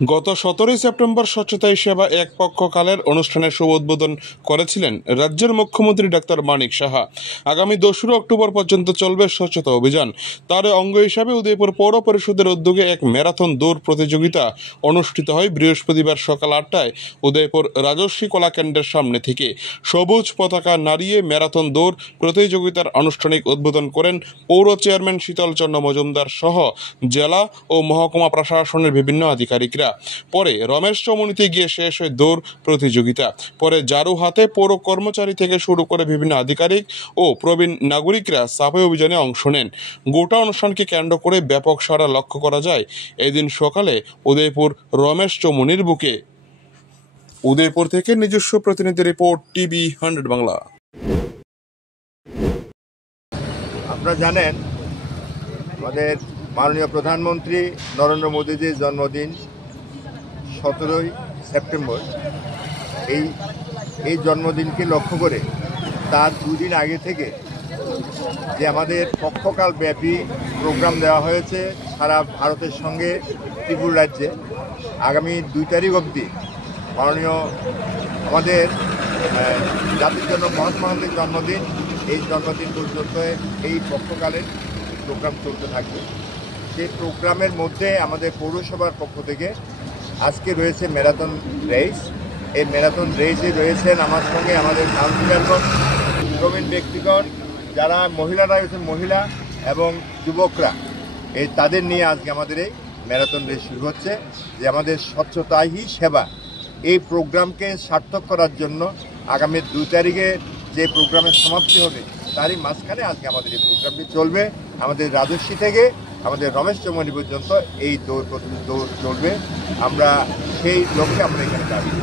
গত 17 সেপ্টেম্বর স্বচ্ছতাই সেবা এক পক্ষকালের অনুষ্ঠানের শুভ উদ্বোধন করেছিলেন রাজ্যের মুখ্যমন্ত্রী ডাক্তার মানিক সাহা। আগামী 2 অক্টোবর পর্যন্ত চলবে স্বচ্ছতা অভিযান। তার অঙ্গ হিসাবে উদয়পুর পৌর পরিষদের উদ্যোগে এক ম্যারাথন দৌড় প্রতিযোগিতা অনুষ্ঠিত হয় বৃহস্পতিবার সকাল 8টায় উদয়পুর রাজস্বী কলা কেন্দ্রের সামনে থেকে। সবুজ পতাকা নাড়িয়ে ম্যারাথন দৌড় প্রতিযোগিতার আনুষ্ঠানিক উদ্বোধন করেন পৌর চেয়ারম্যান শীতল চন্দ্র মজুমদার সহ জেলা ও মহকুমা প্রশাসনের বিভিন্ন আধিকারিকরা। পরে রমেশ চৌমুহনীতে গিয়ে শেষ হয় দৌড় প্রতিযোগিতা। পরে জারু হাতে পৌর কর্মচারী থেকে শুরু করে বিভিন্ন আধিকারিক ও প্রবীণ নাগরিকরা সাফাই অভিযানে অংশ নেন। গোটা অনুষ্ঠানকে কেন্দ্র করে ব্যাপক সাড়া লক্ষ্য করা যায় এদিন সকালে উদয়পুর রমেশ চৌমুহনীর বুকে। উদয়পুর থেকে নিজস্ব প্রতিনিধি রিপোর্ট, টিভি 100 বাংলা। আপনারা জানেন আমাদের মাননীয় প্রধানমন্ত্রী নরেন্দ্র মোদীজির জন্মদিন 17 সেপ্টেম্বর। এই জন্মদিনকে লক্ষ্য করে তার 2 দিন আগে থেকে যে আমাদের পক্ষকাল ব্যাপী প্রোগ্রাম দেওয়া হয়েছে সারা ভারতের সঙ্গে ত্রিপুরা রাজ্যে, আগামী 2 তারিখ অবধি মাননীয় আমাদের জাতির জন্য মহাত্মা গান্ধীর জন্মদিন, এই জন্মদিন পর্যন্ত এই পক্ষকালের প্রোগ্রাম চলতে থাকবে। সেই প্রোগ্রামের মধ্যে আমাদের পৌরসভার পক্ষ থেকে আজকে রয়েছে ম্যারাথন রেস। এই ম্যারাথন রেসে রয়েছেন আমার সঙ্গে আমাদের কাউন্সিলরগণ, প্রবীণ ব্যক্তিগণ, যারা মহিলারা রয়েছেন মহিলা এবং যুবকরা, তাদের নিয়ে আজকে আমাদের এই ম্যারাথন রেস শুরু হচ্ছে। যে আমাদের স্বচ্ছতাই সেবা এই প্রোগ্রামকে সার্থক করার জন্য আগামী 2 তারিখে যে প্রোগ্রামের সমাপ্তি হবে তারই মাঝখানে আজকে আমাদের এই প্রোগ্রামটি চলবে। আমাদের রাজস্বী থেকে আমাদের রমেশ চৌমুহনী পর্যন্ত এই দৌড় চলবে। আমরা সেই লক্ষ্যে আমরা এখানে দাঁড়িয়ে